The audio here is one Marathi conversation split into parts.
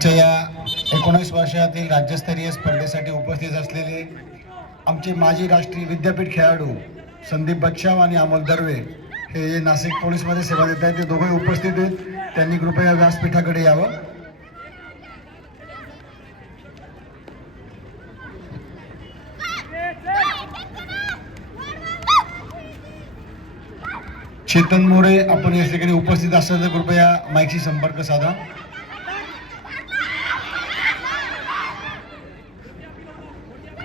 आजच्या या एकोणीस वर्षातील राज्यस्तरीय स्पर्धेसाठी उपस्थित असलेले आमचे माजी राष्ट्रीय विद्यापीठ खेळाडू संदीप बच्छाव आणि अमोल दर्वे हे नाशिक पोलीसमध्ये सेवा देत आहेत ते दोघे उपस्थित आहेत. त्यांनी कृपया व्यासपीठाकडे यावं. चेतन मोरे आपण या ठिकाणी उपस्थित असाल तर कृपया माईकशी संपर्क साधा.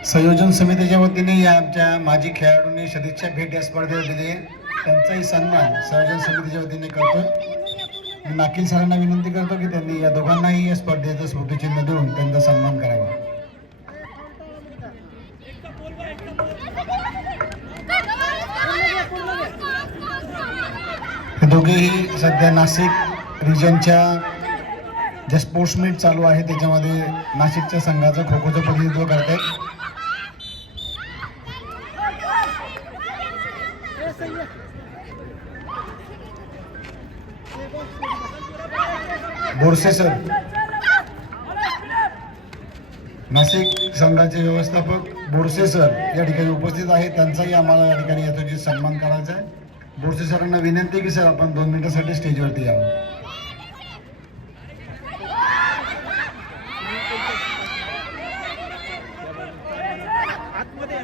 संयोजन समितीच्या वतीने या आमच्या माजी खेळाडूंनी सदिच्छा भेट या स्पर्धेवर दिली त्यांचाही सन्मान संयोजन समितीच्या वतीने करतो मी नाकील सरांना विनंती करतो की त्यांनी या दोघांनाही या स्पर्धेचं स्मृतिचिन्ह देऊन त्यांचा सन्मान करावा. हे दोघेही सध्या नाशिक रिजनच्या ज्या स्पोर्ट्स मीट चालू आहे त्याच्यामध्ये नाशिकच्या संघाचं खो खोचं प्रतिनिधित्व करत आहेत बोरसे सर. नाशिक संघाचे व्यवस्थापक बोरसे सर या ठिकाणी उपस्थित आहेत. त्यांचाही आम्हाला या ठिकाणी यथोचित सन्मान करायचा आहे. बोरसे सरांना विनंती की सर आपण दोन मिनिटासाठी स्टेजवरती यावं. आतमध्ये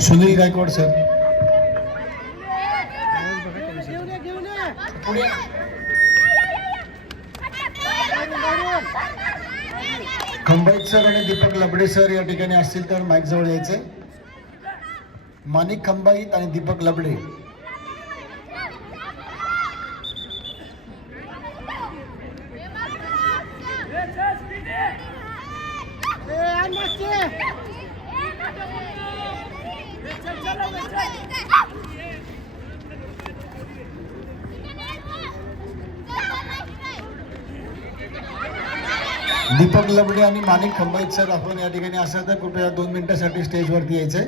सुनील गायकवाड सर पुढे. खंबाईत सर आणि दीपक लबडे सर या ठिकाणी असतील तर माईक जवळ यायचे. माणिक खंबाईत आणि दीपक लबडे. दीपक लबडे आणि माणिक खंबाईत सर आपण या ठिकाणी असं तर कृपया दोन मिनिटासाठी स्टेजवरती यायचंय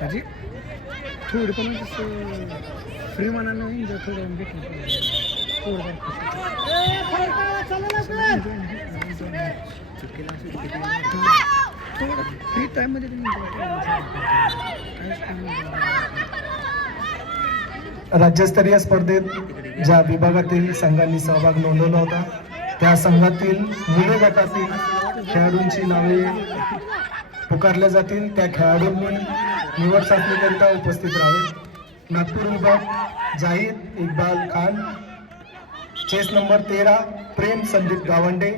म्हणजे थोडं पण तसं फ्री मनानं एन्जॉय थोडं थोडं फ्री टाईममध्ये राज्यस्तरीय स्पर्धेत ज्या विभागातील संघांनी सहभाग नोंदवला होता त्या संघातील मुले गटातील खेळाडूंची नावे पुकारल्या जातील. त्या खेळाडूंनी निवड चाचणीकरिता उपस्थित राहावे. नागपूर विभाग जाहीर इक्बाल खान. चेस नंबर तेरा प्रेम संदीप गावंडे.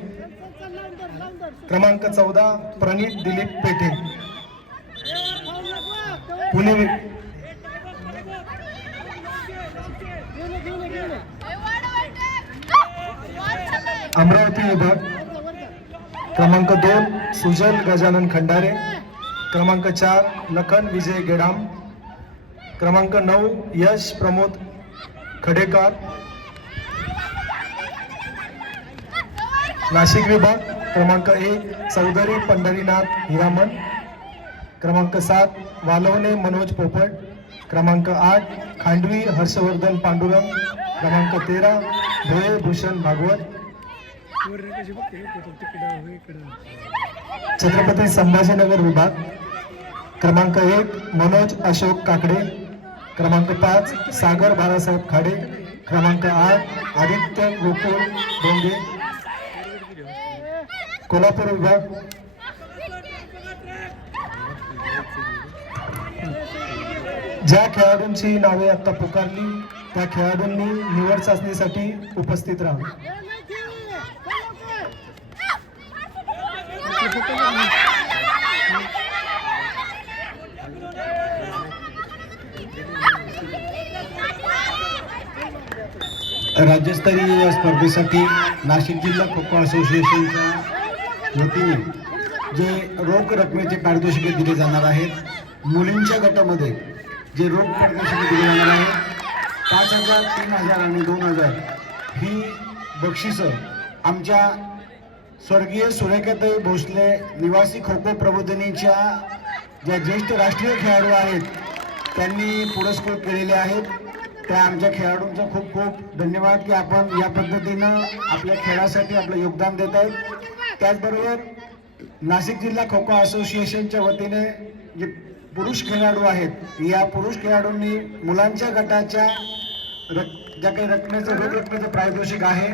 क्रमांक चौदा प्रणित दिलीप पेठे. पुणे अमरावती विभाग क्रमांक दोन सुजल गजानन खंडारे. क्रमांक चार लखन विजय गेडाम. क्रमांक नऊ यश प्रमोद खडेकर. नाशिक विभाग क्रमांक एक चौधरी पंढरीनाथ हिरामन. क्रमांक सात वालवणे मनोज पोपट. क्रमांक आठ खांडवी हर्षवर्धन पांडुरंग. क्रमांक तेरा भोये भूषण भागवत. छत्रपती संभाजीनगर विभाग क्रमांक एक मनोज अशोक काकडे क्रमांक पाच सागर बाळासाहेब खाडे क्रमांक आठ आदित्य गोकुळ डोंगे. कोल्हापूर विभाग. ज्या खेळाडूंची नावे आता पुकारली त्या खेळाडूंनी निवड चाचणीसाठी उपस्थित राहा. राज्यस्तरीय स्पर्धेसाठी नाशिक जिल्हा खो खो असोसिएशनच्या वतीने जे रोख रकमेचे पारितोषिके दिले जाणार आहेत मुलींच्या गटामध्ये जे रोख पारितोषिके दिले जाणार आहेत पाच हजार तीन हजार आणि दोन हजार ही बक्षिसं आमच्या स्वर्गीय सुरेखाताई भोसले निवासी खो खो प्रबोधिनीच्या ज्या ज्येष्ठ राष्ट्रीय खेळाडू आहेत त्यांनी पुरस्कृत केलेले आहेत. त्या आमच्या खेळाडूंचा खूप खूप धन्यवाद की आपण या पद्धतीनं आपल्या खेळासाठी आपलं योगदान देत आहेत. त्याचबरोबर नाशिक जिल्हा खो खो असोसिएशनच्या वतीने जे पुरुष खेळाडू आहेत या पुरुष खेळाडूंनी मुलांच्या गटाच्या रक ज्या काही रकमेचं रोख रकमेचं पारितोषिक आहे